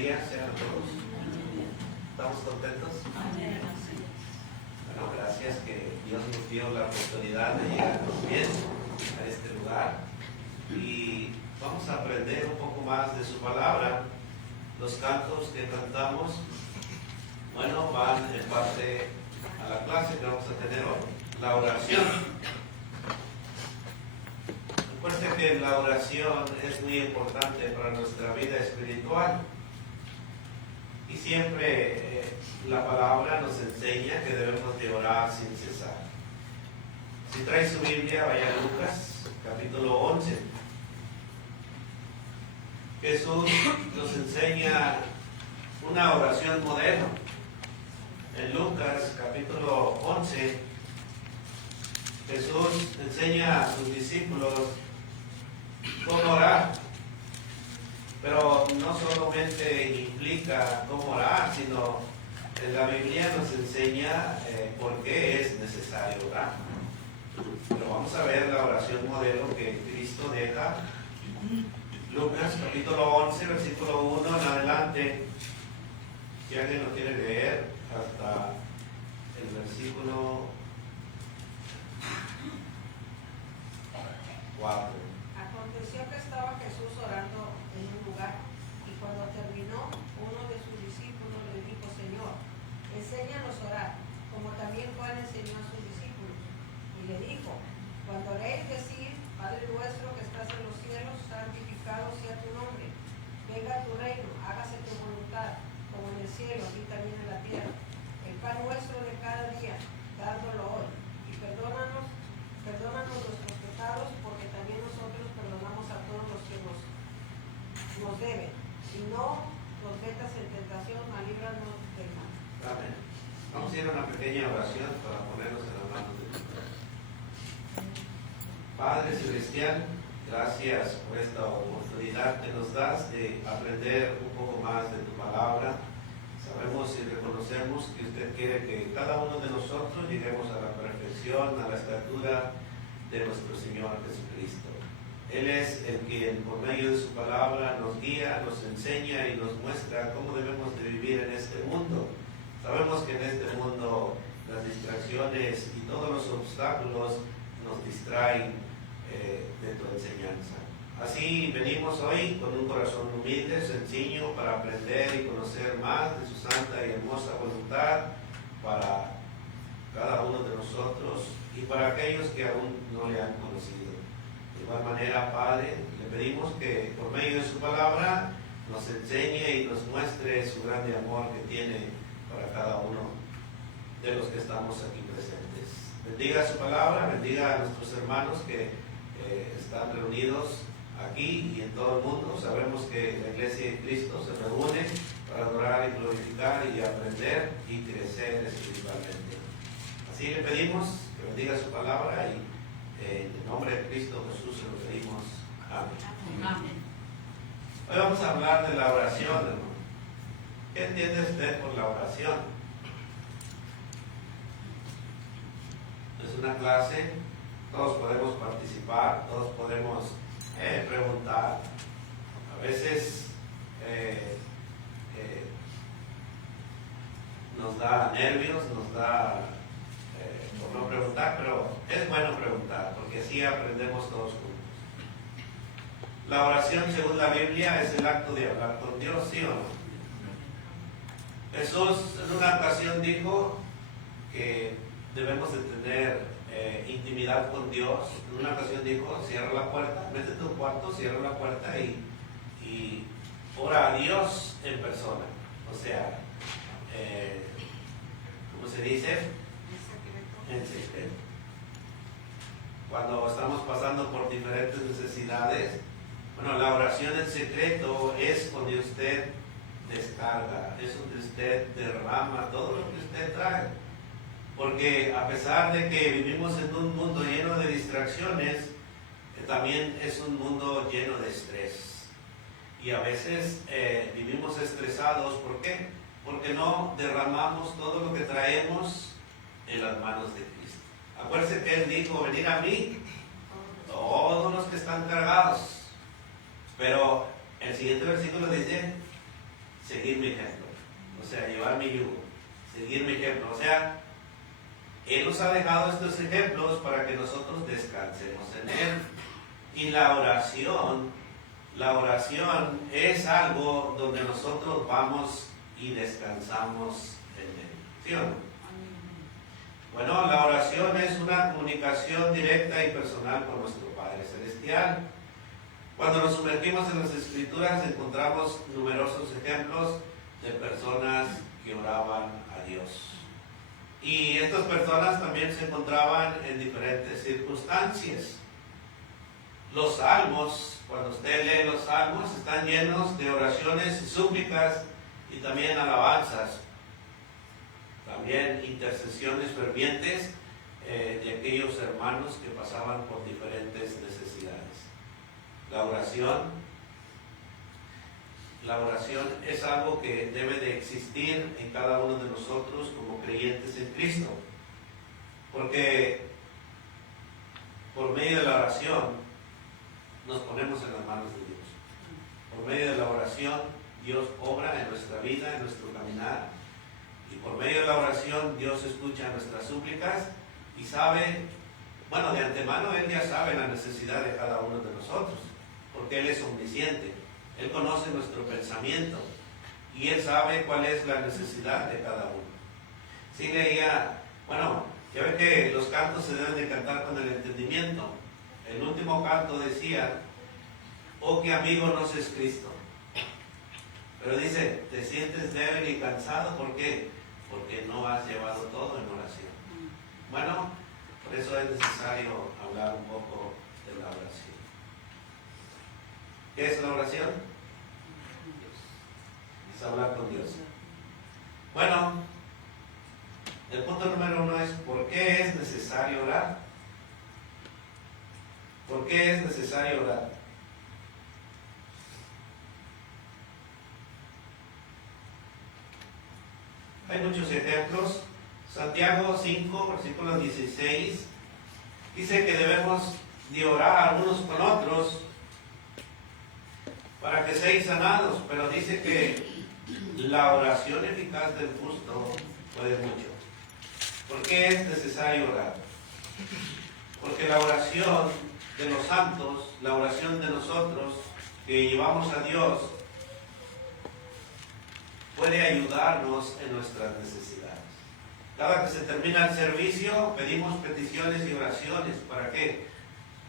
días sean a todos. ¿Estamos contentos? Bueno, gracias que Dios nos dio la oportunidad de llegar bien a este lugar y vamos a aprender un poco más de su palabra. Los cantos que cantamos, bueno, van en parte a la clase que vamos a tener hoy, la oración. Recuerden que la oración es muy importante para nuestra vida espiritual y siempre la palabra nos enseña que debemos de orar sin cesar. Si trae su Biblia, vaya a Lucas, capítulo 11. Jesús nos enseña una oración modelo. En Lucas, capítulo 11, Jesús enseña a sus discípulos cómo orar, pero no solamente implica cómo orar, sino en la Biblia nos enseña por qué es necesario orar. Pero vamos a ver la oración modelo que Cristo deja. Lucas capítulo 11, versículo 1 en adelante. Si alguien lo quiere leer hasta el versículo 4. Aconteció que estaba Jesús orando en un lugar, y cuando terminó, uno de sus discípulos le dijo: Señor, enséñanos a orar, como también Juan enseñó a sus discípulos. Y le dijo: cuando oréis, decid: Padre nuestro que estás en los cielos, santificado sea tu nombre. Venga tu reino, hágase tu voluntad, como en el cielo, así también en la tierra. El pan nuestro de cada día, dándolo hoy. Y perdónanos nuestros pecados, porque también nosotros perdonamos a todos los que nos deben. Y no nos metas en tentación, mas líbranos del mal. Amén. Vamos a ir a una pequeña oración para ponernos en las manos de Dios. Padre Celestial, gracias por esta oportunidad que nos das de aprender un poco más de tu palabra. Sabemos y reconocemos que usted quiere que cada uno de nosotros lleguemos a la perfección, a la estatura de nuestro Señor Jesucristo. Él es el que por medio de su palabra nos guía, nos enseña y nos muestra cómo debemos de vivir en este mundo. Sabemos que en este mundo las distracciones y todos los obstáculos nos distraen de tu enseñanza. Así venimos hoy con un corazón humilde, sencillo, para aprender y conocer más de su santa y hermosa voluntad para cada uno de nosotros y para aquellos que aún no le han conocido. De igual manera, Padre, le pedimos que por medio de su palabra nos enseñe y nos muestre su grande amor que tiene para cada uno de los que estamos aquí presentes. Bendiga su palabra, bendiga a nuestros hermanos que están reunidos aquí y en todo el mundo. Sabemos que la Iglesia de Cristo se reúne para adorar y glorificar y aprender y crecer espiritualmente. Así le pedimos que bendiga su palabra y en el nombre de Cristo Jesús se lo pedimos. Amén. Amén. Hoy vamos a hablar de la oración, hermano. ¿Qué entiende usted por la oración? Es una clase, todos podemos participar, todos podemos preguntar. A veces nos da nervios, nos da por no preguntar, pero es bueno preguntar, porque así aprendemos todos juntos. La oración, según la Biblia, es el acto de hablar con Dios, ¿sí o no? Jesús en una ocasión dijo que debemos de tener intimidad con Dios. En una ocasión dijo: cierra la puerta, vete a tu cuarto, cierra la puerta y ora a Dios en persona. O sea, ¿cómo se dice? En secreto. Cuando estamos pasando por diferentes necesidades, bueno, la oración en secreto es donde usted descarga, es donde usted derrama todo lo que usted trae. Porque a pesar de que vivimos en un mundo lleno de distracciones, también es un mundo lleno de estrés. Y a veces vivimos estresados. ¿Por qué? Porque no derramamos todo lo que traemos en las manos de Cristo. Acuérdense que Él dijo: venid a mí, todos los que están cargados. Pero el siguiente versículo dice: se seguir mi ejemplo. O sea, llevar mi yugo, seguir mi ejemplo. O sea, Él nos ha dejado estos ejemplos para que nosotros descansemos en Él. Y la oración es algo donde nosotros vamos y descansamos en Él. ¿Sí o no? Bueno, la oración es una comunicación directa y personal con nuestro Padre Celestial. Cuando nos sumergimos en las Escrituras encontramos numerosos ejemplos de personas que oraban a Dios. Y estas personas también se encontraban en diferentes circunstancias. Los salmos, cuando usted lee los salmos, están llenos de oraciones y súplicas y también alabanzas. También intercesiones fervientes de aquellos hermanos que pasaban por diferentes necesidades. La oración es algo que debe de existir en cada uno de nosotros como creyentes en Cristo. Porque por medio de la oración nos ponemos en las manos de Dios. Por medio de la oración Dios obra en nuestra vida, en nuestro caminar. Y por medio de la oración Dios escucha nuestras súplicas y sabe, bueno, de antemano Él ya sabe la necesidad de cada uno de nosotros, porque Él es omnisciente. Él conoce nuestro pensamiento y Él sabe cuál es la necesidad de cada uno. Sí leía, bueno, ya ve que los cantos se deben de cantar con el entendimiento. El último canto decía, oh, qué amigo nos es Cristo. Pero dice, te sientes débil y cansado, ¿por qué? Porque no has llevado todo en oración. Bueno, por eso es necesario hablar un poco de la oración. ¿Qué es la oración? Es hablar con Dios. Bueno, el punto número 1 es, ¿por qué es necesario orar? ¿Por qué es necesario orar? Hay muchos ejemplos. Santiago 5, versículo 16, dice que debemos de orar unos con otros para que seáis sanados, pero dice que la oración eficaz del justo puede mucho. ¿Por qué es necesario orar? Porque la oración de los santos, la oración de nosotros que llevamos a Dios, puede ayudarnos en nuestras necesidades. Cada que se termina el servicio, pedimos peticiones y oraciones. ¿Para qué?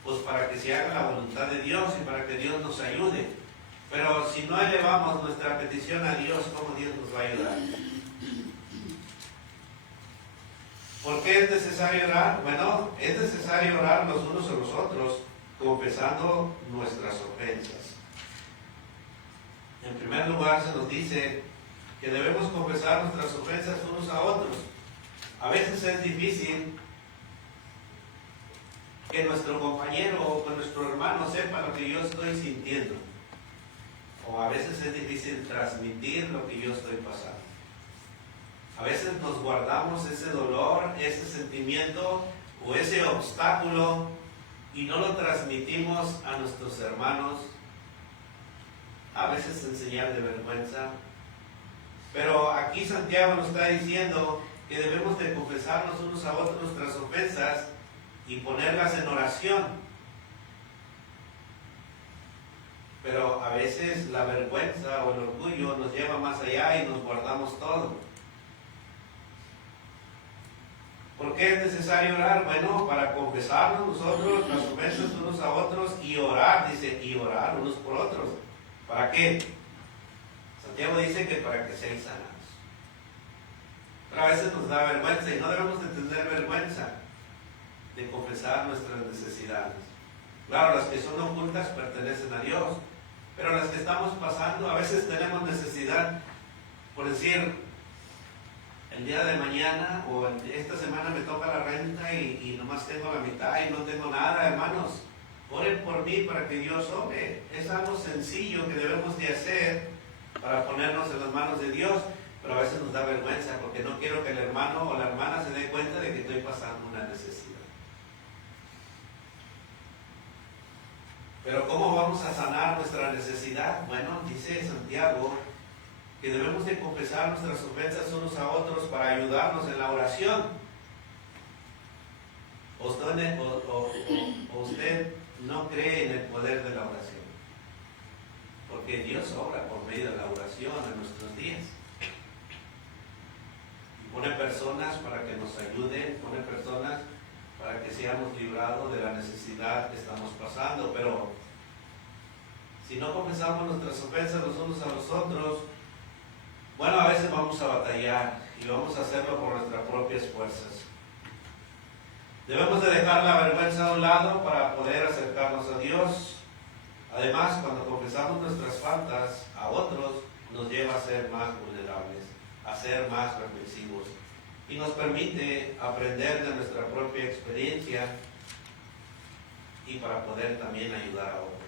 Pues para que se haga la voluntad de Dios y para que Dios nos ayude. Pero si no elevamos nuestra petición a Dios, ¿cómo Dios nos va a ayudar? ¿Por qué es necesario orar? Bueno, es necesario orar los unos a los otros, confesando nuestras ofensas. En primer lugar, se nos dice que debemos confesar nuestras ofensas unos a otros. A veces es difícil que nuestro compañero o que nuestro hermano sepa lo que yo estoy sintiendo. O a veces es difícil transmitir lo que yo estoy pasando. A veces nos guardamos ese dolor, ese sentimiento o ese obstáculo y no lo transmitimos a nuestros hermanos. A veces en señal de vergüenza. Pero aquí Santiago nos está diciendo que debemos de confesarnos unos a otros nuestras ofensas y ponerlas en oración. Pero a veces la vergüenza o el orgullo nos lleva más allá y nos guardamos todo. ¿Por qué es necesario orar? Bueno, para confesarnos nosotros las ofensas unos a otros y orar, dice, y orar unos por otros. ¿Para qué? Santiago dice que para que seáis sanados. Pero a veces nos da vergüenza y no debemos de tener vergüenza de confesar nuestras necesidades. Claro, las que son ocultas pertenecen a Dios, pero las que estamos pasando, a veces tenemos necesidad, por decir, el día de mañana o esta semana me toca la renta y nomás tengo la mitad y no tengo nada, hermanos. Oren por mí para que Dios obre. Es algo sencillo que debemos de hacer para ponernos en las manos de Dios, pero a veces nos da vergüenza porque no quiero que el hermano o la hermana se dé cuenta de que estoy pasando una necesidad. Pero ¿cómo vamos a sanar nuestra necesidad? Bueno, dice Santiago que debemos de confesar nuestras ofensas unos a otros para ayudarnos en la oración. Usted no cree en el poder de la oración, porque Dios obra por medio de la oración en nuestros días. Y pone personas para que nos ayuden, pone personas para que seamos librados de la necesidad que estamos pasando. Pero si no confesamos nuestras ofensas los unos a los otros, bueno, a veces vamos a batallar y vamos a hacerlo por nuestras propias fuerzas. Debemos de dejar la vergüenza a un lado para poder acercarnos a Dios. Además, cuando confesamos nuestras faltas a otros, nos lleva a ser más vulnerables, a ser más reflexivos, y nos permite aprender de nuestra propia experiencia y para poder también ayudar a otros.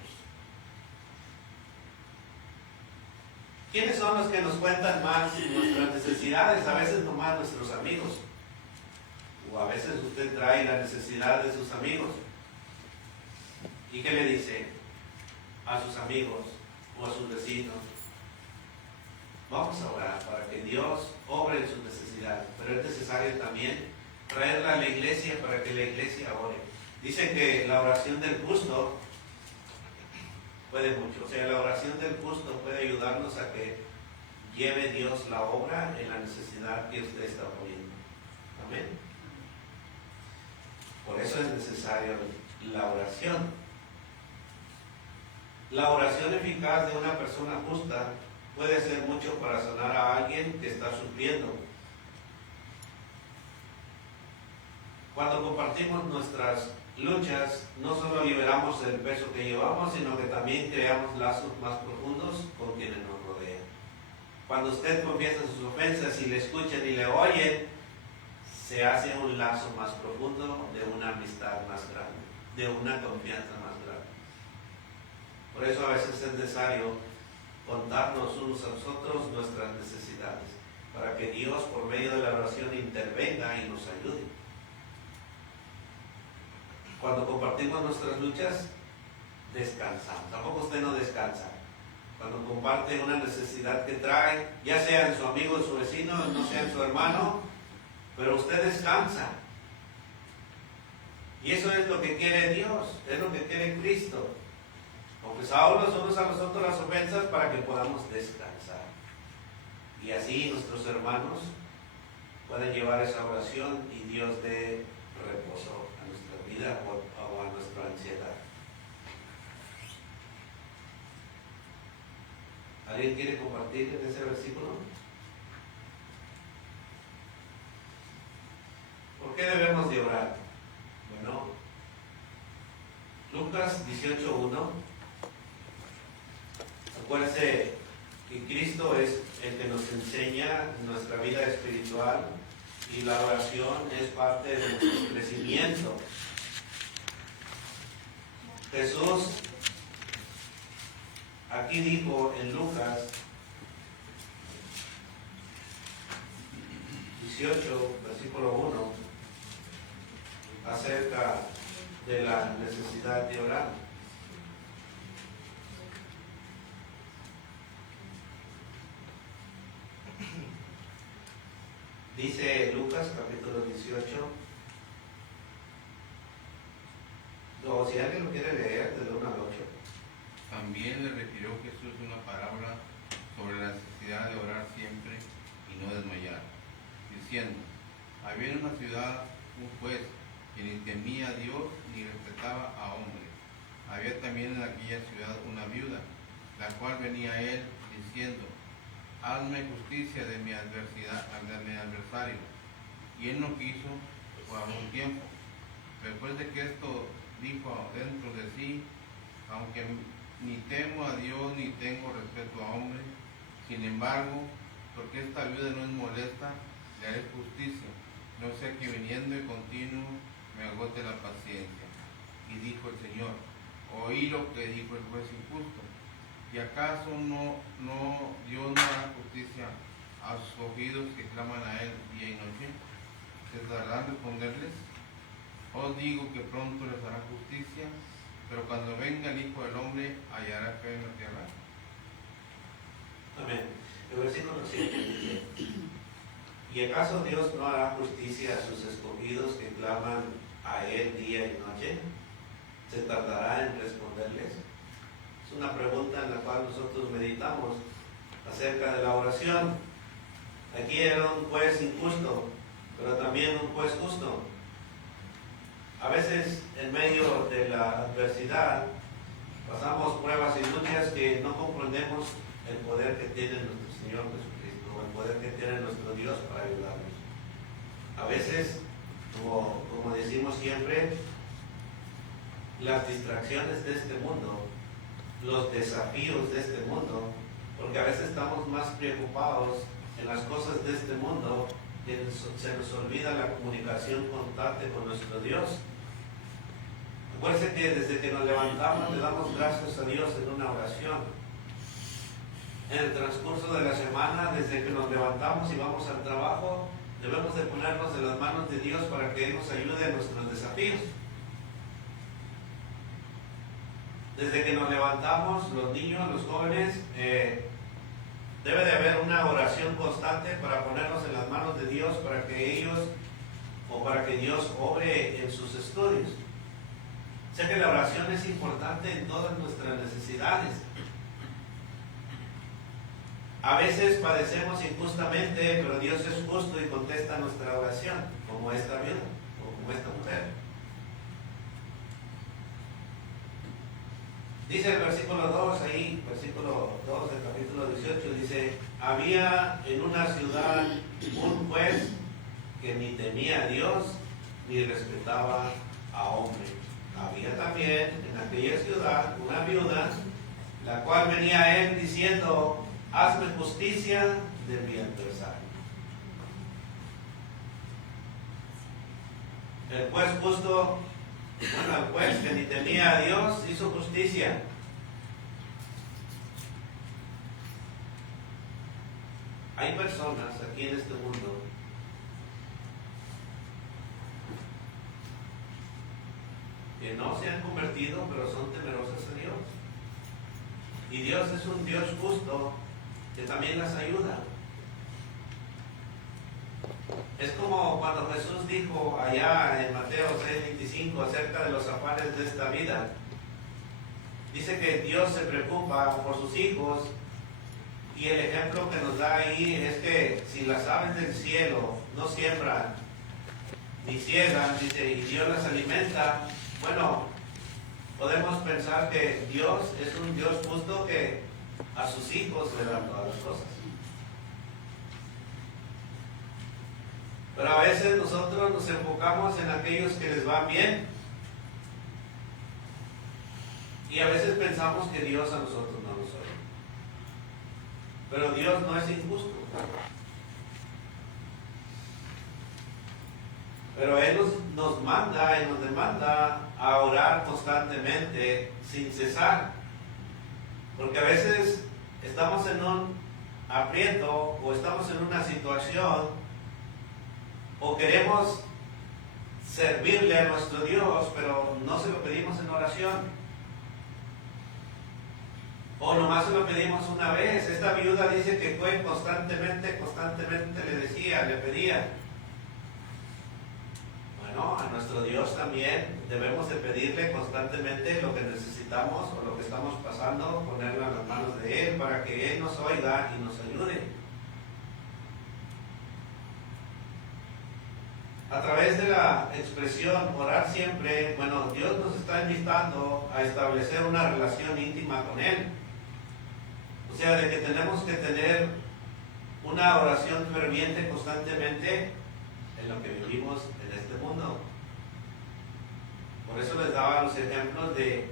¿Quiénes son los que nos cuentan más nuestras necesidades? A veces nomás nuestros amigos. O a veces usted trae la necesidad de sus amigos. ¿Y qué le dice a sus amigos o a sus vecinos? Vamos a orar para que Dios obre en sus necesidades. Pero es necesario también traerla a la iglesia para que la iglesia ore. Dicen que la oración del justo puede mucho. O sea, la oración del justo puede ayudarnos a que lleve Dios la obra en la necesidad que usted está poniendo. Amén. Por eso es necesario la oración. La oración eficaz de una persona justa puede hacer mucho para sanar a alguien que está sufriendo. Cuando compartimos nuestras luchas, no solo liberamos el peso que llevamos, sino que también creamos lazos más profundos con quienes nos rodean. Cuando usted confiesa sus ofensas y le escuchan y le oyen, se hace un lazo más profundo de una amistad más grande, de una confianza más grande. Por eso a veces es necesario contarnos unos a los otros nuestras necesidades, para que Dios por medio de la oración intervenga y nos ayude. Cuando compartimos nuestras luchas, descansamos. Tampoco usted no descansa. Cuando comparte una necesidad que trae, ya sea en su amigo, en su vecino, no sea en su hermano, pero usted descansa. Y eso es lo que quiere Dios, es lo que quiere Cristo. Confesamos los unos a los otros las ofensas para que podamos descansar. Y así nuestros hermanos pueden llevar esa oración y Dios dé reposo a nuestra vida o a nuestra ansiedad. ¿Alguien quiere compartir ese versículo? ¿Por qué debemos de orar? Bueno, Lucas 18:1. Acuérdense que Cristo es el que nos enseña nuestra vida espiritual y la oración es parte de nuestro crecimiento. Jesús aquí dijo en Lucas 18, versículo 1, acerca de la necesidad de orar. Dice Lucas capítulo 18, o si alguien lo quiere leer, del 1 al 8. También le refirió Jesús una parábola sobre la necesidad de orar siempre y no desmayar, diciendo: había en una ciudad un juez que ni temía a Dios ni respetaba a hombre. Había también en aquella ciudad una viuda, la cual venía a él diciendo: hazme justicia de mi adversario. Y él no quiso por algún tiempo. Después de que esto dijo dentro de sí: aunque ni temo a Dios ni tengo respeto a hombre, sin embargo, porque esta viuda no es molesta, le haré justicia, no sea que viniendo y continuo me agote la paciencia. Y dijo el Señor: oí lo que dijo el juez injusto. ¿Y acaso Dios no hará justicia a sus oídos que claman a él día y noche? ¿Se tardarán en responderles? Os digo que pronto les hará justicia, pero cuando venga el Hijo del Hombre, ¿hallará fe en la tierra? Amén. El versículo 7 dice: ¿Y acaso Dios no hará justicia a sus escogidos que claman a Él día y noche? ¿Se tardará en responderles? Es una pregunta en la cual nosotros meditamos acerca de la oración. Aquí era un juez injusto, pero también un juez justo. A veces, en medio de la adversidad, pasamos pruebas y luchas que no comprendemos el poder que tiene nuestro Señor Jesucristo, el poder que tiene nuestro Dios para ayudarnos. A veces, como decimos siempre, las distracciones de este mundo, los desafíos de este mundo, porque a veces estamos más preocupados en las cosas de este mundo que se nos olvida la comunicación constante con nuestro Dios. Acuérdense que desde que nos levantamos le damos gracias a Dios en una oración. En el transcurso de la semana, desde que nos levantamos y vamos al trabajo, debemos de ponernos en las manos de Dios para que Él nos ayude en nuestros desafíos. Desde que nos levantamos, los niños, los jóvenes, debe de haber una oración constante para ponernos en las manos de Dios para que ellos o para que Dios obre en sus estudios. Sé que la oración es importante en todas nuestras necesidades. A veces padecemos injustamente, pero Dios es justo y contesta nuestra oración, como esta viuda o como esta mujer. Dice el versículo 2 ahí, versículo 2 del capítulo 18, dice: había en una ciudad un juez que ni temía a Dios ni respetaba a hombre. Había también en aquella ciudad una viuda, la cual venía a él diciendo: hazme justicia de mi adversario. El juez justo, el juez que ni temía a Dios, hizo justicia. Hay personas aquí en este mundo que no se han convertido, pero son temerosas a Dios. Y Dios es un Dios justo que también las ayuda. Es como cuando Jesús dijo allá en Mateo 6:25 acerca de los afanes de esta vida. Dice que Dios se preocupa por sus hijos, y el ejemplo que nos da ahí es que si las aves del cielo no siembran ni ciegan, dice, y Dios las alimenta, bueno, podemos pensar que Dios es un Dios justo que a sus hijos le dan todas las cosas. Pero a veces nosotros nos enfocamos en aquellos que les van bien, y a veces pensamos que Dios a nosotros no nos oye. Pero Dios no es injusto. Pero Él nos manda y nos demanda a orar constantemente, sin cesar. Porque a veces estamos en un aprieto o estamos en una situación o queremos servirle a nuestro Dios, pero no se lo pedimos en oración. O nomás se lo pedimos una vez. Esta viuda dice que fue constantemente le decía, le pedía. Bueno, a nuestro Dios también debemos de pedirle constantemente lo que necesitamos o lo que estamos pasando, ponerlo en las manos de Él para que Él nos oiga y nos ayude. A través de la expresión orar siempre, bueno, Dios nos está invitando a establecer una relación íntima con Él. O sea, de que tenemos que tener una oración ferviente constantemente en lo que vivimos en este mundo. Por eso les daba los ejemplos de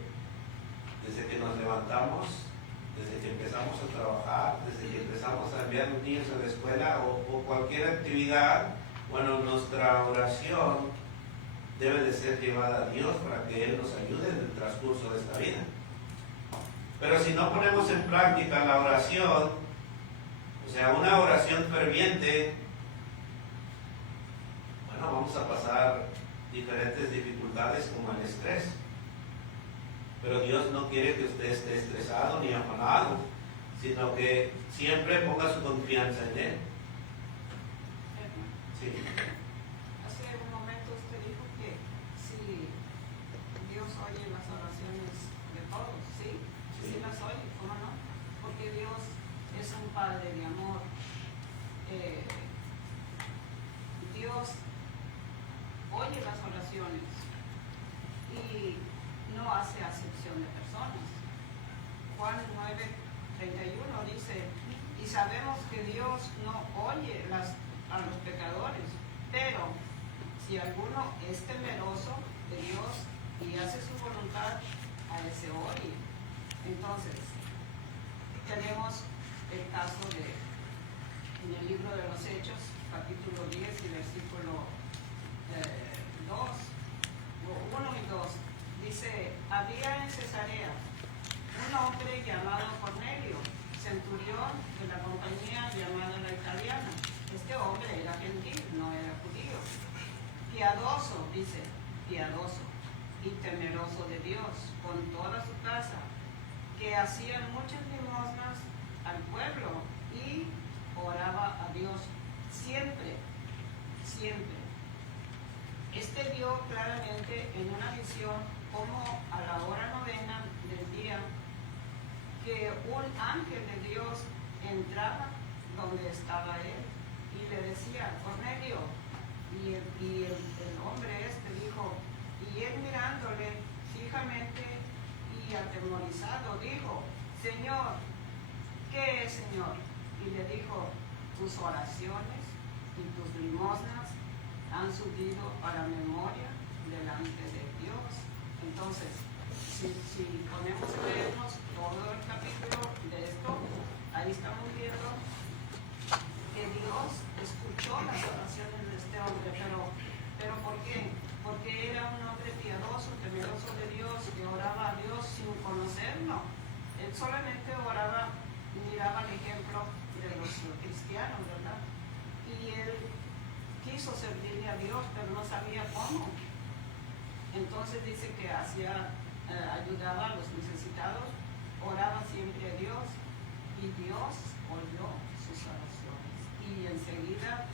desde que nos levantamos, desde que empezamos a trabajar, desde que empezamos a enviar a los niños a la escuela o cualquier actividad. Bueno, nuestra oración debe de ser llevada a Dios para que Él nos ayude en el transcurso de esta vida. Pero si no ponemos en práctica la oración, o sea, una oración ferviente, bueno, vamos a pasar diferentes dificultades como el estrés. Pero Dios no quiere que usted esté estresado ni afanado, sino que siempre ponga su confianza en Él. Sí. Hace un momento usted dijo que si Dios oye las oraciones de todos, ¿sí? Sí las oye, ¿cómo no? Porque Dios es un Padre de amor. Dios oye las oraciones y no hace acepción de personas. Juan 9:31 dice, y sabemos que Dios no oye a los pecadores, pero si alguno es temeroso de Dios y hace su voluntad, a ese oye. Entonces, tenemos el caso en el libro de los Hechos, capítulo 10 y versículo 1 y 2, dice, había en Cesarea un hombre llamado Cornelio, centurión de la compañía llamada la Italiana. Este hombre era gentil, no era judío. Piadoso, dice, piadoso y temeroso de Dios con toda su casa, que hacía muchas limosnas al pueblo y oraba a Dios siempre, siempre. Este vio claramente en una visión como a la hora novena del día que un ángel de Dios entraba donde estaba él y le decía, Cornelio, y el hombre dijo, y él mirándole fijamente y atemorizado dijo, Señor, ¿qué es, Señor? Y le dijo, tus oraciones y tus limosnas han subido para memoria delante de Dios. Entonces, si ponemos a leernos todo el capítulo de esto, ahí estamos viendo que Dios escuchó las oraciones de este hombre, pero ¿por qué? Porque era un hombre piadoso, temeroso de Dios, que oraba a Dios sin conocerlo. Él solamente oraba y miraba el ejemplo de los cristianos, ¿verdad? Y él quiso servirle a Dios, pero no sabía cómo. Entonces dice que ayudaba a los necesitados, oraba siempre a Dios y Dios oyó sus oraciones y enseguida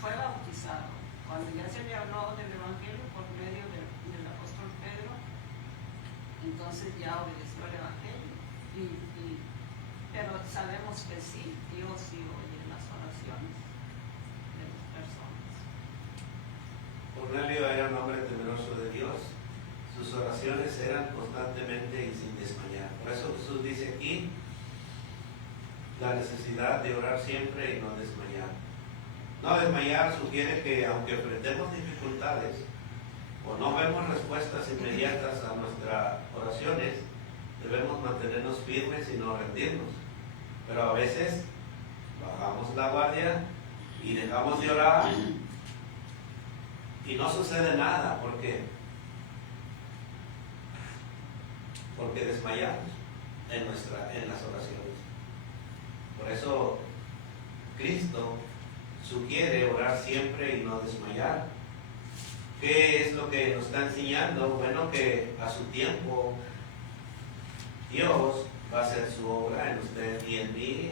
fue bautizado. Cuando ya se le habló del Evangelio por medio del apóstol Pedro, entonces ya obedeció el Evangelio. Pero sabemos que sí, Dios sí oye las oraciones de las personas. Cornelio era un hombre temeroso de Dios. Sus oraciones eran constantemente y sin desmayar. Por eso Jesús dice aquí la necesidad de orar siempre y no desmayar. No desmayar sugiere que aunque enfrentemos dificultades o no vemos respuestas inmediatas a nuestras oraciones, debemos mantenernos firmes y no rendirnos. Pero a veces bajamos la guardia y dejamos de orar y no sucede nada. ¿Por qué? Porque desmayamos en las oraciones. Por eso Cristo sugiere orar siempre y no desmayar. ¿Qué es lo que nos está enseñando? Bueno, que a su tiempo Dios va a hacer su obra en usted y en mí,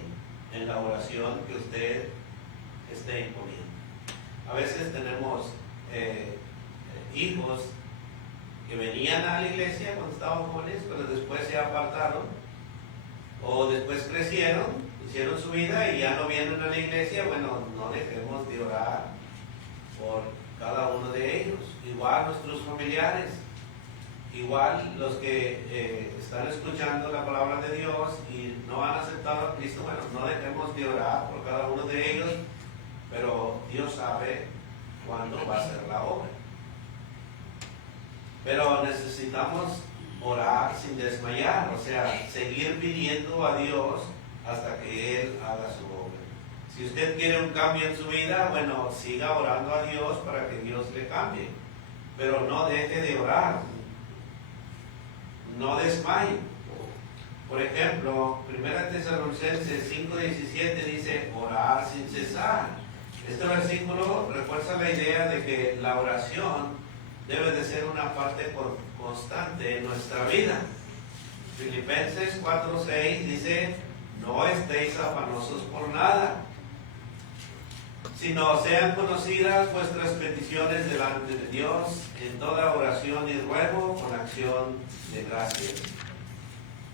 en la oración que usted esté imponiendo. A veces tenemos hijos que venían a la iglesia cuando estaban jóvenes, pero después se apartaron, o después crecieron, hicieron su vida y ya no vienen a la iglesia. Bueno, no dejemos de orar por cada uno de ellos. Igual nuestros familiares, igual los que están escuchando la palabra de Dios y no han aceptado a Cristo. Bueno, no dejemos de orar por cada uno de ellos, pero Dios sabe cuándo va a ser la obra. Pero necesitamos orar sin desmayar, o sea, seguir pidiendo a Dios hasta que Él haga su obra. Si usted quiere un cambio en su vida, bueno, siga orando a Dios para que Dios le cambie. Pero no deje de orar. No desmaye. Por ejemplo, 1 Tesalonicenses 5:17 dice, orar sin cesar. Este versículo refuerza la idea de que la oración debe de ser una parte constante en nuestra vida. Filipenses 4:6 dice, no estéis afanosos por nada, sino sean conocidas vuestras peticiones delante de Dios en toda oración y ruego con acción de gracias.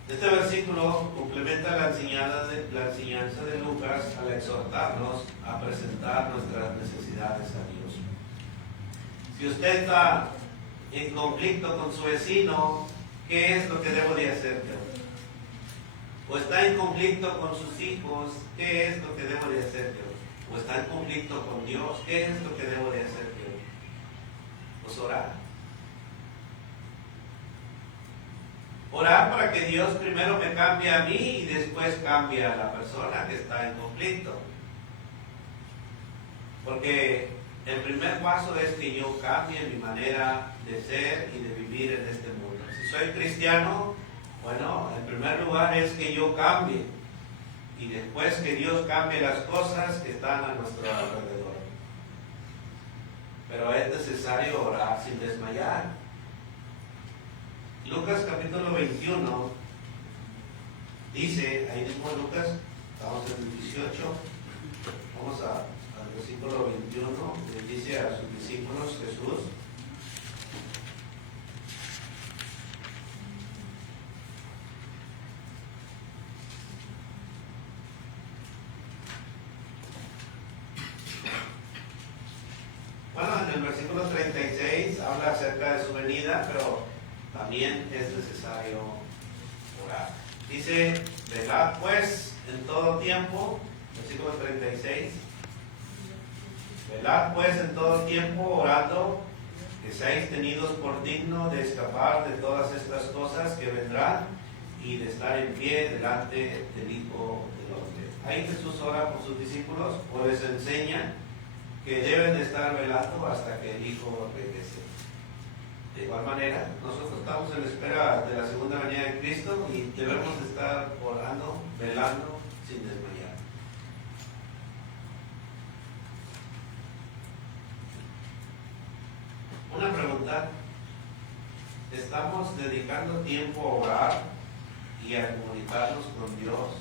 Este versículo complementa la enseñanza de Lucas al exhortarnos a presentar nuestras necesidades a Dios. Si usted está en conflicto con su vecino, ¿qué es lo que debo de hacer yo? O está en conflicto con sus hijos, ¿qué es lo que debo de hacer yo? O está en conflicto con Dios, ¿qué es lo que debo de hacer yo? Pues orar. Orar para que Dios primero me cambie a mí y después cambie a la persona que está en conflicto. Porque el primer paso es que yo cambie mi manera de ser y de vivir en este mundo. Si soy cristiano, bueno, en primer lugar es que yo cambie. Y después que Dios cambie las cosas que están a nuestro alrededor. Pero es necesario orar sin desmayar. Lucas capítulo 21 dice, ahí mismo Lucas, estamos en el 18, vamos al versículo 21, le dice a sus discípulos Jesús: bueno, en el versículo 36 habla acerca de su venida, pero también es necesario orar. Dice, velad pues en todo tiempo, versículo 36, velad pues en todo tiempo orando, que seáis tenidos por digno de escapar de todas estas cosas que vendrán y de estar en pie delante del Hijo del Hombre. Ahí Jesús ora por sus discípulos, o les enseña que deben de estar velando hasta que el Hijo regrese. De igual manera, nosotros estamos en la espera de la segunda venida de Cristo y debemos estar orando, velando, sin desmayar. Una pregunta: ¿estamos dedicando tiempo a orar y a comunicarnos con Dios?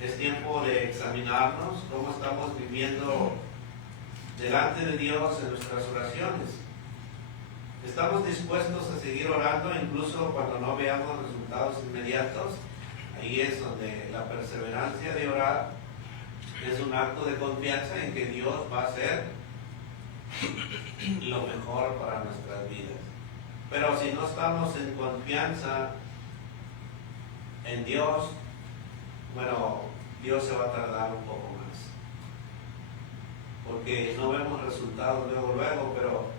Es tiempo de examinarnos cómo estamos viviendo delante de Dios en nuestras oraciones. ¿Estamos dispuestos a seguir orando incluso cuando no veamos resultados inmediatos? Ahí es donde la perseverancia de orar es un acto de confianza en que Dios va a hacer lo mejor para nuestras vidas. Pero si no estamos en confianza en Dios, bueno, Dios se va a tardar un poco más. Porque no vemos resultados luego, pero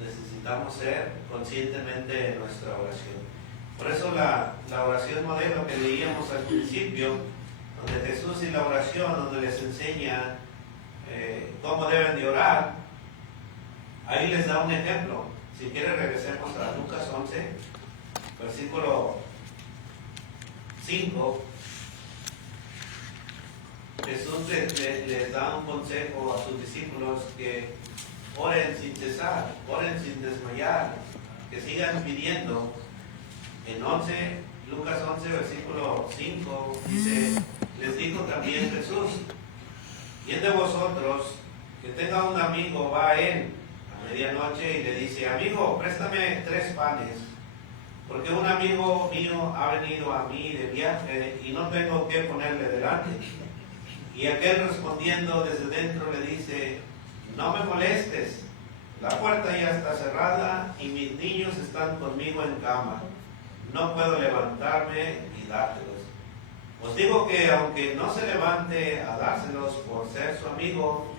necesitamos ser conscientemente en nuestra oración. Por eso la oración modelo que leíamos al principio, donde Jesús y la oración, donde les enseña cómo deben de orar, ahí les da un ejemplo. Si quieren, regresemos a Lucas 11, versículo 5. Jesús les da un consejo a sus discípulos que oren sin cesar, oren sin desmayar, que sigan pidiendo. En Lucas 11, versículo 5, dice, les dijo también Jesús: ¿quién de vosotros que tenga un amigo va a él a medianoche y le dice: amigo, préstame 3 panes, porque un amigo mío ha venido a mí de viaje y no tengo que ponerle delante? Y aquel respondiendo desde dentro le dice: no me molestes, la puerta ya está cerrada y mis niños están conmigo en cama, no puedo levantarme y dártelos. Os digo que aunque no se levante a dárselos por ser su amigo,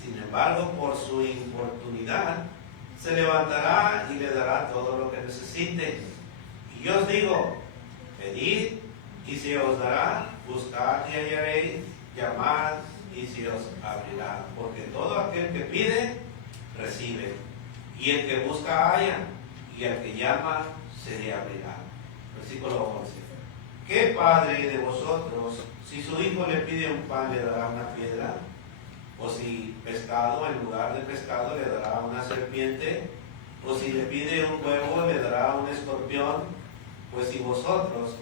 sin embargo por su importunidad se levantará y le dará todo lo que necesite. Y yo os digo: pedid y se os dará, buscad y hallaréis, llamad y se os abrirá, porque todo aquel que pide, recibe, y el que busca, halla, y al que llama, se le abrirá. Versículo 11. ¿Qué padre de vosotros, si su hijo le pide un pan, le dará una piedra? ¿O si pescado, en lugar de pescado, le dará una serpiente? ¿O si le pide un huevo, le dará un escorpión? Pues si vosotros,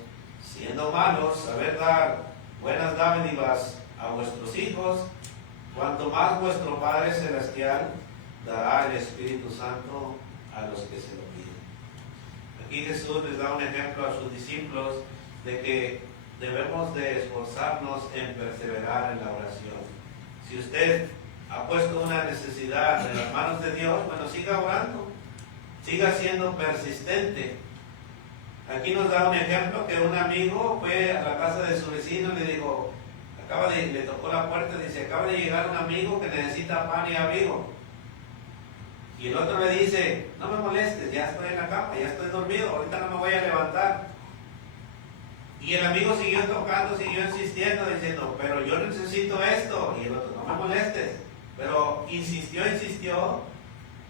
siendo malos, saber dar buenas dádivas a vuestros hijos, cuanto más vuestro Padre Celestial dará el Espíritu Santo a los que se lo piden. Aquí Jesús les da un ejemplo a sus discípulos de que debemos de esforzarnos en perseverar en la oración. Si usted ha puesto una necesidad en las manos de Dios, bueno, siga orando, siga siendo persistente. Aquí nos da un ejemplo que un amigo fue a la casa de su vecino y le dijo, le tocó la puerta, dice, acaba de llegar un amigo que necesita pan y abrigo. Y el otro le dice, no me molestes, ya estoy en la cama, ya estoy dormido, ahorita no me voy a levantar. Y el amigo siguió tocando, siguió insistiendo, diciendo, pero yo necesito esto. Y el otro, no me molestes. Pero insistió,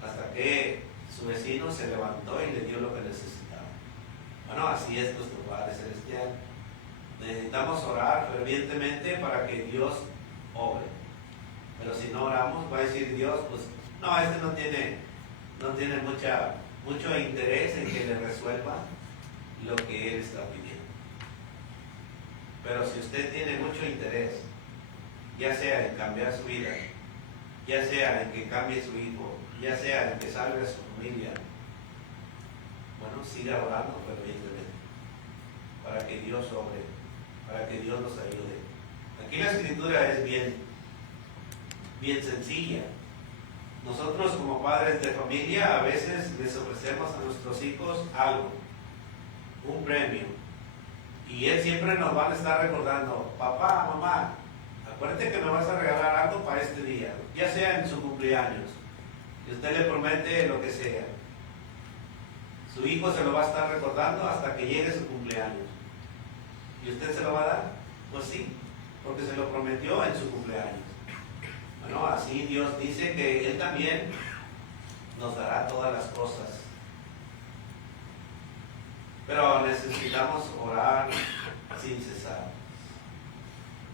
hasta que su vecino se levantó y le dio lo que necesitaba. Bueno, así es nuestro Padre Celestial. Necesitamos orar fervientemente para que Dios obre. Pero si no oramos, va a decir Dios, pues, no, este no tiene mucho interés en que le resuelva lo que Él está pidiendo. Pero si usted tiene mucho interés, ya sea en cambiar su vida, ya sea en que cambie su hijo, ya sea en que salve a su familia, bueno, siga orando fervientemente para que Dios obre, para que Dios nos ayude. Aquí la escritura es bien sencilla. Nosotros como padres de familia a veces les ofrecemos a nuestros hijos algo, un premio. Y Él siempre nos va a estar recordando, papá, mamá, acuérdate que me vas a regalar algo para este día, ya sea en su cumpleaños. Y usted le promete lo que sea. Su hijo se lo va a estar recordando hasta que llegue su cumpleaños. ¿Y usted se lo va a dar? Pues sí, porque se lo prometió en su cumpleaños. Bueno, así Dios dice que Él también nos dará todas las cosas. Pero necesitamos orar sin cesar.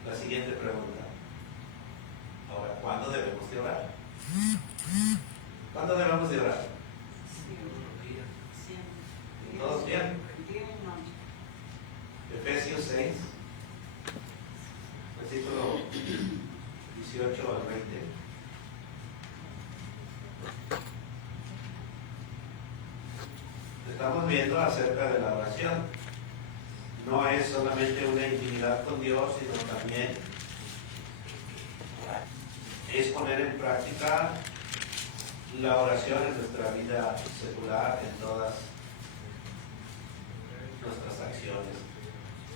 La siguiente pregunta. Ahora, ¿cuándo debemos de orar? ¿Cuándo debemos de orar? Siempre. ¿Todos bien? Día y noche. Efesios 6, versículo 18 al 20. Estamos viendo acerca de la oración. No es solamente una intimidad con Dios, sino también es poner en práctica la oración en nuestra vida secular, en todas nuestras acciones.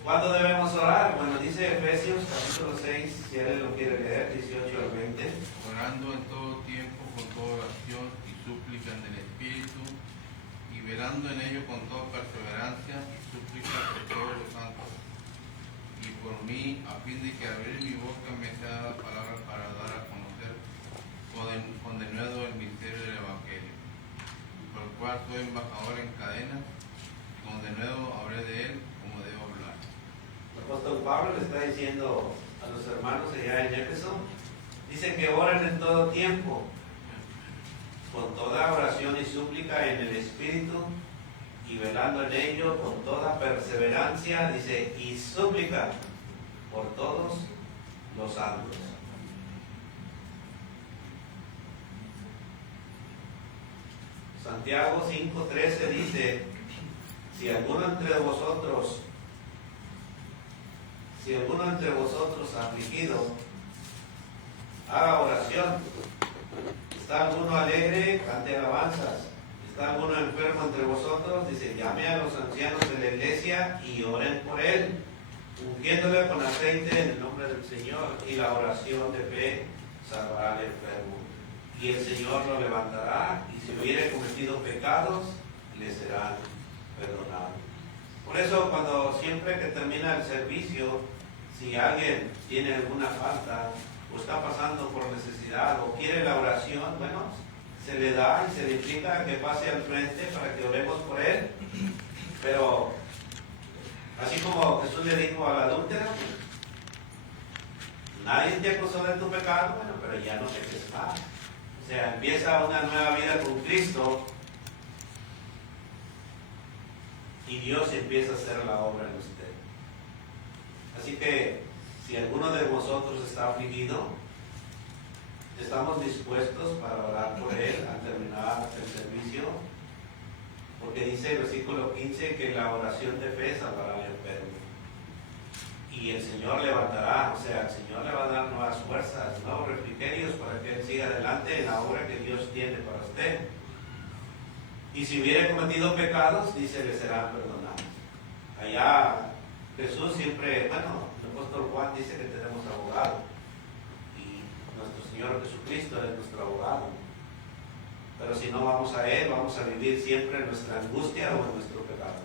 ¿Cuándo debemos orar? Bueno, dice Efesios capítulo 6, si alguien lo quiere leer, 18 al 20. Orando en todo tiempo con toda oración y súplica en el Espíritu, y velando en ello con toda perseverancia y súplica por todos los santos, y por mí, a fin de que abrir mi boca me sea la palabra para dar a conocer con denuedo el misterio del Evangelio, por el cual soy embajador en cadenas, y con denuedo hablé de él como debo hablar. El apóstol Pablo le está diciendo a los hermanos allá en Éfeso, dice que oren en todo tiempo, con toda oración y súplica en el Espíritu, y velando en ello con toda perseverancia, dice, y súplica por todos los santos. Santiago 5:13 dice, si alguno entre vosotros afligido, haga oración. ¿Está alguno alegre? Cante alabanzas. ¿Está alguno enfermo entre vosotros? Dice, llame a los ancianos de la iglesia y oren por él, ungiéndole con aceite en el nombre del Señor, y la oración de fe salvará al enfermo. Y el Señor lo levantará, y si hubiere cometido pecados, le serán perdonados. Por eso, cuando siempre que termina el servicio, si alguien tiene alguna falta, o está pasando por necesidad, o quiere la oración, bueno, se le da y se le invita que pase al frente para que oremos por él. Pero, así como Jesús le dijo a la adúltera, nadie te acusó de tu pecado, bueno, pero ya no peques más. O sea, empieza una nueva vida con Cristo y Dios empieza a hacer la obra en usted. Así que si alguno de vosotros está afligido, estamos dispuestos para orar por él al terminar el servicio, porque dice el versículo 15 que la oración de fe salvará al enfermo. Y el Señor levantará, o sea, el Señor le va a dar nuevas fuerzas, nuevos refrigerios para que él siga adelante en la obra que Dios tiene para usted. Y si hubiera cometido pecados, dice, le serán perdonados. Allá Jesús siempre, bueno, el apóstol Juan dice que tenemos abogado. Y nuestro Señor Jesucristo es nuestro abogado. Pero si no vamos a Él, vamos a vivir siempre en nuestra angustia o en nuestro pecado.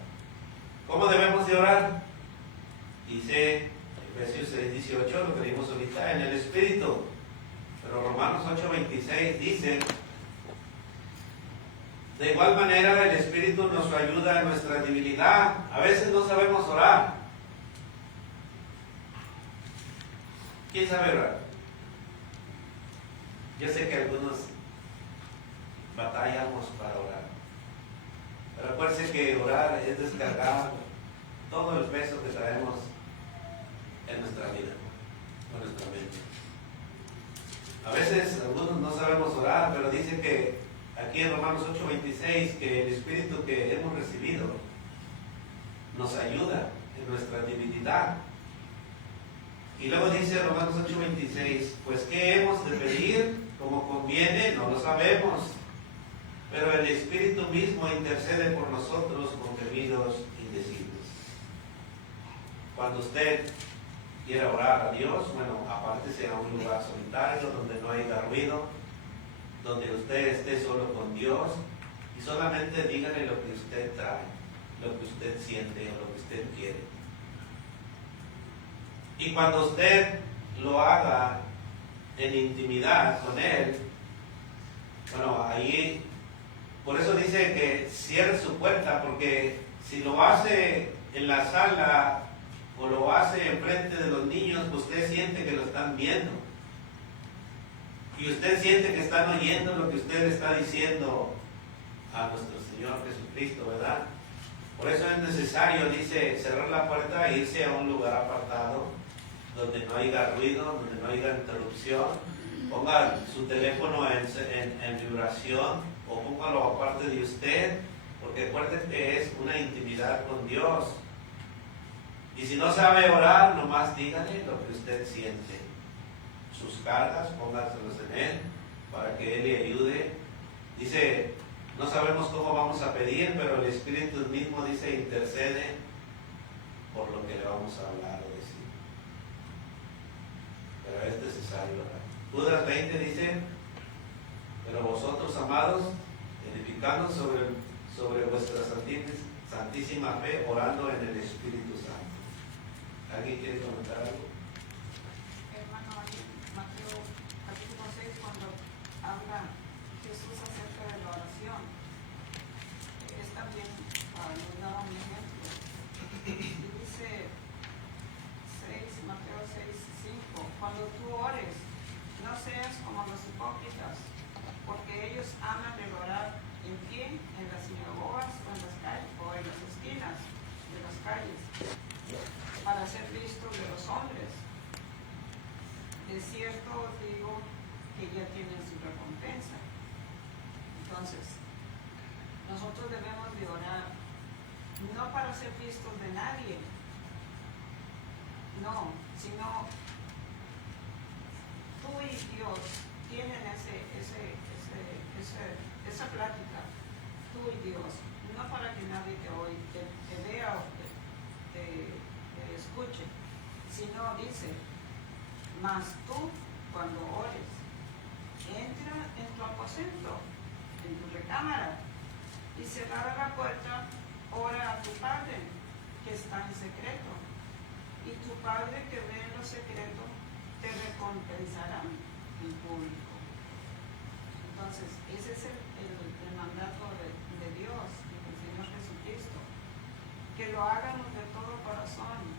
¿Cómo debemos de orar? Dice Efesios 6:18, lo que leímos ahorita, en el Espíritu. Pero Romanos 8:26 dice, de igual manera el Espíritu nos ayuda en nuestra debilidad. A veces no sabemos orar. ¿Quién sabe orar? Yo sé que algunos batallamos para orar. Pero acuérdense que orar es descargar todo el peso que traemos en nuestra vida, en nuestra mente. A veces algunos no sabemos orar, pero dice que aquí en Romanos 8:26 que el Espíritu que hemos recibido nos ayuda en nuestra debilidad. Y luego dice Romanos 8:26, pues ¿qué hemos de pedir como conviene? No lo sabemos, pero el Espíritu mismo intercede por nosotros con gemidos indecibles. Cuando usted quiera orar a Dios, bueno, apártese a un lugar solitario donde no haya ruido, donde usted esté solo con Dios y solamente dígale lo que usted trae, lo que usted siente o lo que usted quiere. Y cuando usted lo haga en intimidad con Él, bueno, ahí, por eso dice que cierre su puerta, porque si lo hace en la sala o lo hace enfrente de los niños, usted siente que lo están viendo. Y usted siente que están oyendo lo que usted está diciendo a nuestro Señor Jesucristo, ¿verdad? Por eso es necesario, dice, cerrar la puerta e irse a un lugar apartado, donde no haya ruido, donde no haya interrupción. Ponga su teléfono en vibración o póngalo aparte de usted, porque recuerde que es una intimidad con Dios. Y si no sabe orar, nomás dígale lo que usted siente. Sus cargas, póngaselos en Él para que Él le ayude. Dice, no sabemos cómo vamos a pedir, pero el Espíritu mismo dice, intercede por lo que le vamos a hablar o decir. Pero es necesario orar. Judas 20 dice, pero vosotros, amados, edificando sobre vuestra santísima fe, orando en el Espíritu Santo. ¿Alguien quiere comentar algo? Hermano, ahí en Mateo capítulo 6, cuando habla Jesús acerca de la oración, es también, nos daba un ejemplo. Y dice Mateo 6:5, cuando tú ores, no seas como los hipócritas, porque ellos aman el orar en pie en las sinagogas o en las calles o en las esquinas de las calles, para ser vistos de los hombres. De cierto os digo que ya tienen su recompensa. Entonces, nosotros debemos de orar no para ser vistos de nadie, no, sino tú y Dios tienen esa plática, tú y Dios, no para que nadie te vea o te escuche, sino dice, mas tú cuando ores, entra en tu aposento, en tu recámara, y cerrada la puerta, ora a tu Padre que está en secreto, y tu Padre que ve en lo secreto te recompensará en público. Entonces, ese es el mandato de Dios y del Señor Jesucristo, que lo hagamos de todo corazón,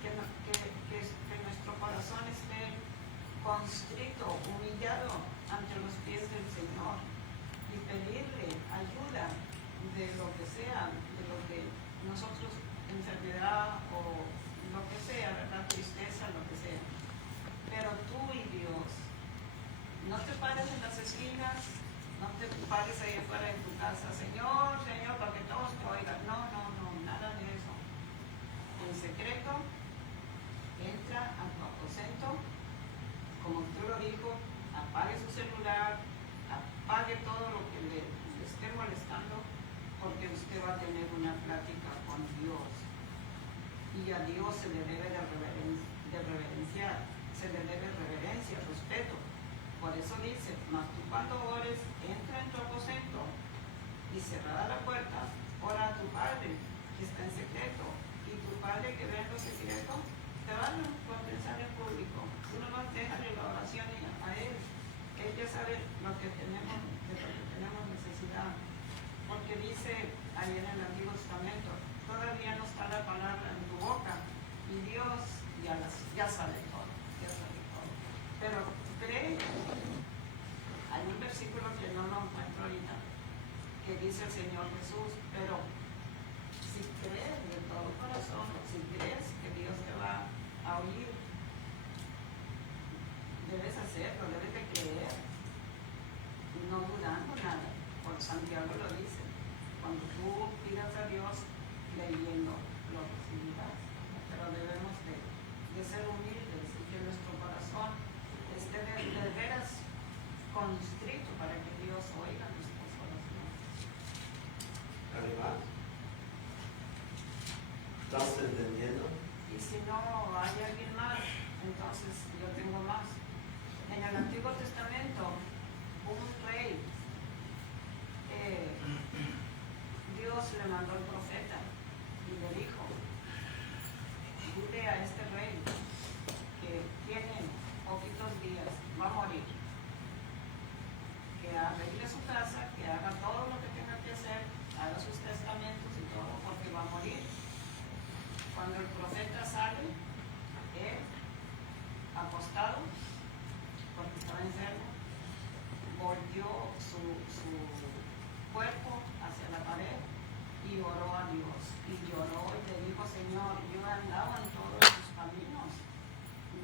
que nuestro corazón esté constrito, humillado ante los pies del Señor y pedirle ayuda de lo que sea, de lo que nosotros, enfermedad o lo que sea, ¿verdad? Tristeza, lo que sea. Pero tú y Dios, no te pares en las esquinas, no te pares ahí afuera en tu casa, Señor, Señor, para que todos te oigan. No, no, no, nada de eso. En secreto, entra a tu aposento, como tú lo dijo, apague su celular, apague todo lo que le esté molestando, porque usted va a tener una plática con Dios. Y a Dios se le debe de reverenciar, se le debe reverencia, respeto. Por eso dice, mas tú cuando ores, entra en tu aposento y cerrada la puerta, ora a tu Padre que está en secreto, y tu Padre que ve en lo secreto te va a recompensar en público. Tú nomás déjale la oración a Él. Él ya sabe lo que tenemos, de lo que tenemos necesidad. Porque dice ahí en el Antiguo Testamento, todavía no está la palabra en tu boca, y Dios ya sabe todo, ya sabe todo. Pero cree, hay un versículo que no lo encuentro ahorita, que dice el Señor Jesús, pero si crees de todo corazón, si crees que Dios te va a oír, debes hacerlo, debes de creer, no dudando nada. Por Santiago lo dice, cuando tú pidas a Dios leyendo, lo recibirás. Pero debemos de ser humildes y que nuestro corazón esté de veras constrito para que Dios oiga nuestras oraciones. Además, ¿estamos entendiendo? Y si no hay alguien más, entonces yo tengo más. En el Antiguo Testamento, un rey, Dios le mandó al profeta y le dijo, dile a este rey que tiene poquitos días, va a morir, que arregle su casa, que haga todo lo que tenga que hacer, haga sus testamentos y todo, porque va a morir. Cuando el profeta sale, él, acostado, porque estaba enfermo, volvió su cuerpo hacia la pared y oró a Dios. Y lloró y le dijo, Señor, yo andaba en todos tus caminos,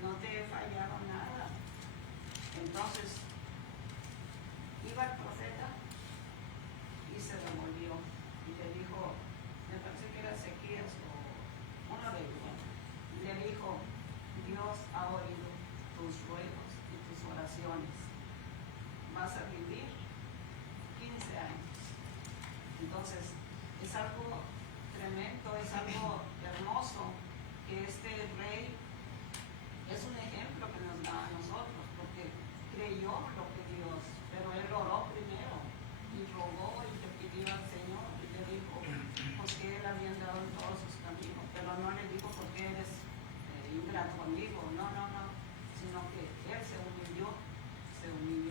no te he fallado nada. Entonces, iba el profeta y se revolvió y le dijo, me parece que era Ezequías o uno de ellos, le dijo, Dios ha oído tus ruegos y tus oraciones, vas a vivir 15 años. Entonces, es algo tremendo, es algo hermoso que este rey es un ejemplo que nos da a nosotros, porque creyó lo que Dios, pero él oró primero y rogó y le pidió al Señor y le dijo, porque él había andado en todos sus caminos, pero no le dijo porque eres ingrato conmigo, no, sino que él se humilló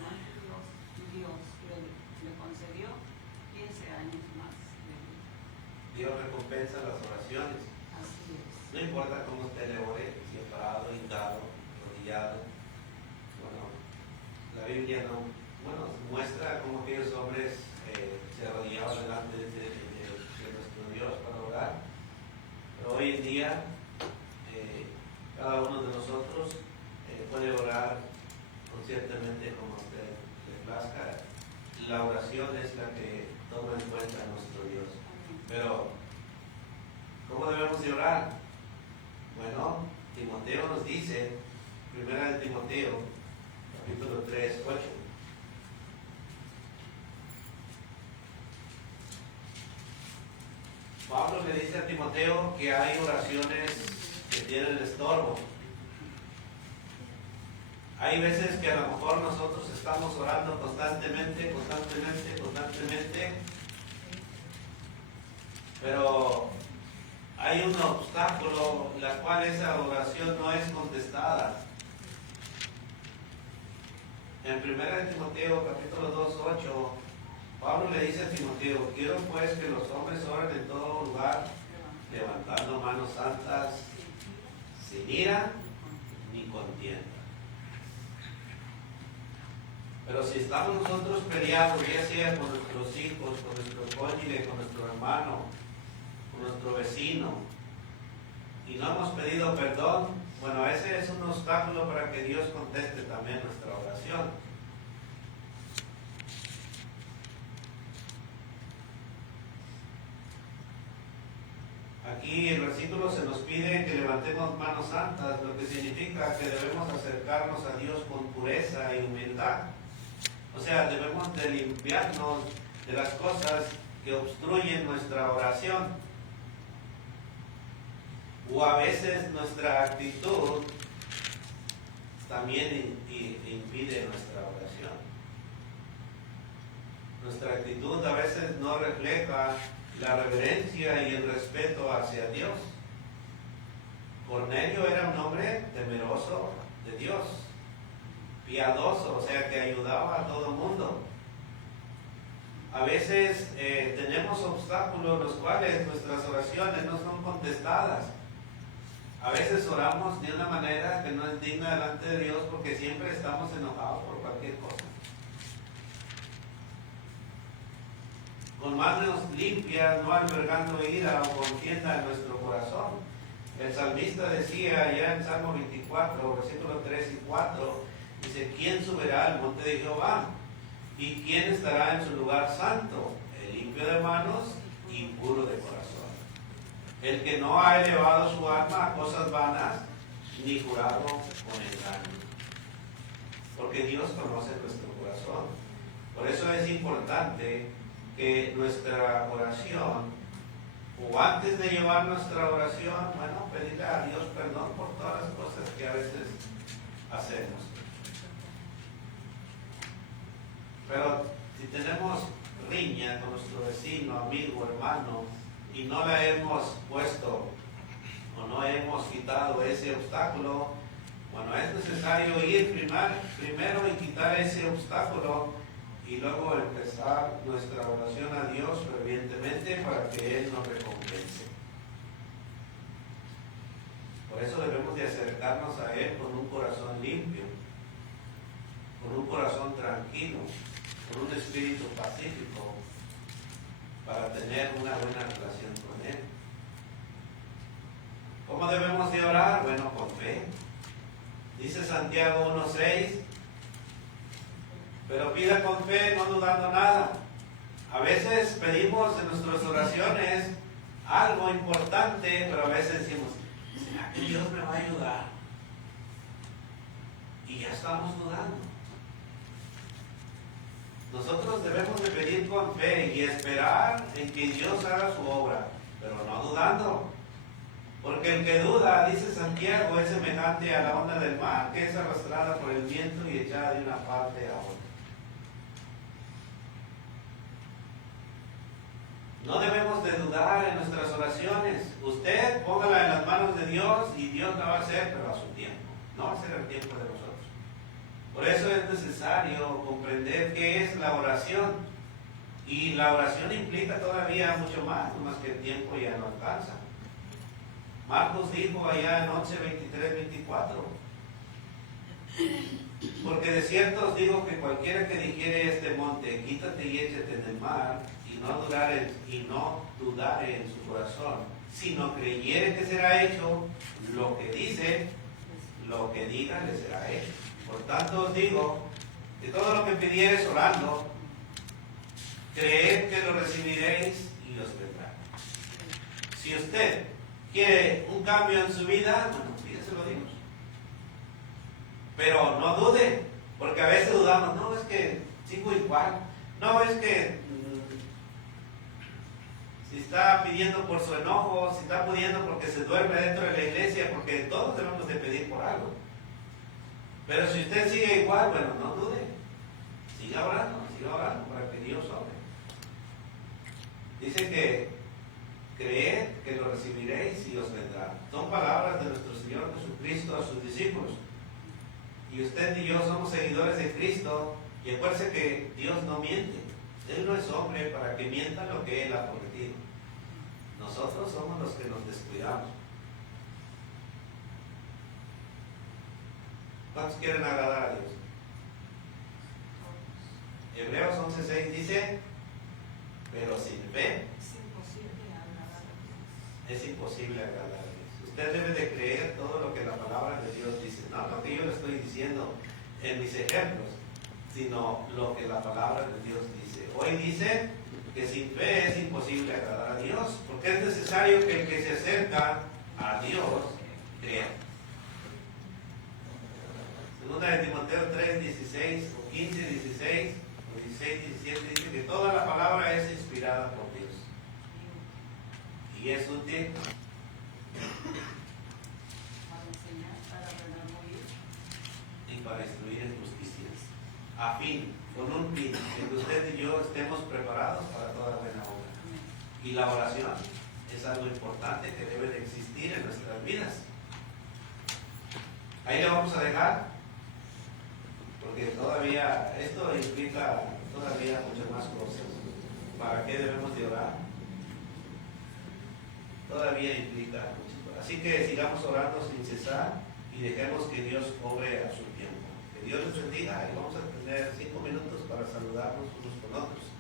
ante Dios y Dios le concedió 15 años más de vida. Dios recompensa las oraciones. Así es. No importa cómo usted le ore, si es parado, hincado, arrodillado. Bueno, la Biblia muestra cómo aquellos hombres se arrodillaban delante de nuestro Dios para orar. Pero hoy en día, cada uno de nosotros puede orar conscientemente como a usted le plazca. La oración es la que toma en cuenta a nuestro Dios. Pero, ¿cómo debemos de orar? Bueno, Timoteo nos dice, 1 Timoteo, capítulo 3, 8. Pablo le dice a Timoteo que hay oraciones que tienen estorbo. Hay veces que a lo mejor nosotros estamos orando constantemente, pero hay un obstáculo, la cual esa oración no es contestada. En 1 Timoteo capítulo 2, 8, Pablo le dice a Timoteo, quiero pues que los hombres oren en todo lugar, levantando manos santas, sin ira ni contienda. Pero si estamos nosotros peleados, ya sea con nuestros hijos, con nuestro cónyuge, con nuestro hermano, con nuestro vecino, y no hemos pedido perdón, bueno, ese es un obstáculo para que Dios conteste también nuestra oración. Aquí el versículo se nos pide que levantemos manos santas, lo que significa que debemos acercarnos a Dios con pureza y humildad. O sea, debemos de limpiarnos de las cosas que obstruyen nuestra oración. O a veces nuestra actitud también impide nuestra oración. Nuestra actitud a veces no refleja la reverencia y el respeto hacia Dios. Cornelio era un hombre temeroso de Dios, piadoso, o sea que ayudaba a todo el mundo. A veces tenemos obstáculos los cuales nuestras oraciones no son contestadas. A veces oramos de una manera que no es digna delante de Dios porque siempre estamos enojados por cualquier cosa. Con manos limpias, no albergando ira o contienda en nuestro corazón. El salmista decía ya en Salmo 24, versículos 3 y 4, dice: ¿quién subirá al monte de Jehová? ¿Y quién estará en su lugar santo? El limpio de manos y puro de corazón. El que no ha elevado su alma a cosas vanas, ni jurado con engaño. Porque Dios conoce nuestro corazón. Por eso es importante que nuestra oración, o antes de llevar nuestra oración, bueno, pedirle a Dios perdón por todas las cosas que a veces hacemos. Pero si tenemos riña con nuestro vecino, amigo, hermano, y no la hemos puesto o no hemos quitado ese obstáculo, bueno, es necesario ir primero y quitar ese obstáculo y luego empezar nuestra oración a Dios fervientemente para que Él nos recompense. Por eso debemos de acercarnos a Él con un corazón limpio, con un corazón tranquilo, con un espíritu pacífico, para tener una buena relación con Él. ¿Cómo debemos de orar? Bueno, con fe. Dice Santiago 1:6, pero pida con fe, no dudando nada. A veces pedimos en nuestras oraciones algo importante, pero a veces decimos: ¿será que Dios me va a ayudar? Y ya estamos dudando. Nosotros debemos de pedir con fe y esperar en que Dios haga su obra, pero no dudando. Porque el que duda, dice Santiago, es semejante a la onda del mar, que es arrastrada por el viento y echada de una parte a otra. No debemos de dudar en nuestras oraciones. Usted póngala en las manos de Dios y Dios la va a hacer, pero a su tiempo. No va a ser el tiempo de nosotros. Por eso es necesario comprender qué es la oración. Y la oración implica todavía mucho más que el tiempo ya no alcanza. Marcos dijo allá en 11:23-24: porque de cierto os digo que cualquiera que dijere este monte, quítate y échate en el mar, y no dudare en su corazón, sino creyere que será hecho lo que dice, lo que diga le será hecho. Por tanto os digo que todo lo que pidiereis orando, creed que lo recibiréis y os vendrá. Si usted quiere un cambio en su vida, bueno, pídeselo a Dios. Pero no dude, porque a veces dudamos: no, es que sigo igual. No, es que si está pidiendo por su enojo, si está pidiendo porque se duerme dentro de la iglesia, porque todos debemos de pedir por algo. Pero si usted sigue igual, bueno, no dude. Siga orando para que Dios obre. Dice que creed que lo recibiréis y os vendrá. Son palabras de nuestro Señor Jesucristo a sus discípulos. Y usted y yo somos seguidores de Cristo, y acuérdense que Dios no miente. Él no es hombre para que mienta lo que Él ha prometido. Nosotros somos los que nos descuidamos. ¿Cuántos quieren agradar a Dios? Hebreos 11:6 dice: pero sin fe Es imposible agradar a Dios. es imposible agradar a Dios. Usted debe de creer todo lo que la palabra de Dios dice. No lo que yo le estoy diciendo en mis ejemplos, sino lo que la palabra de Dios dice. Hoy dice que sin fe es imposible agradar a Dios, porque es necesario que el que se acerca a Dios crea. Segunda de Timoteo 3, 16 o 15, 16 o 16, 17 dice que toda la palabra es inspirada por Dios y es útil Para enseñar, para redarguir. y para instruir en justicia, a fin, con un fin, de que usted y yo estemos preparados para toda buena obra. Y la oración es algo importante que debe de existir en nuestras vidas. Ahí le vamos a dejar, porque todavía esto implica todavía muchas más cosas. ¿Para qué debemos de orar? Todavía implica muchas cosas. Así que sigamos orando sin cesar y dejemos que Dios obre a su tiempo. Que Dios les bendiga y vamos a tener 5 minutos para saludarnos unos con otros.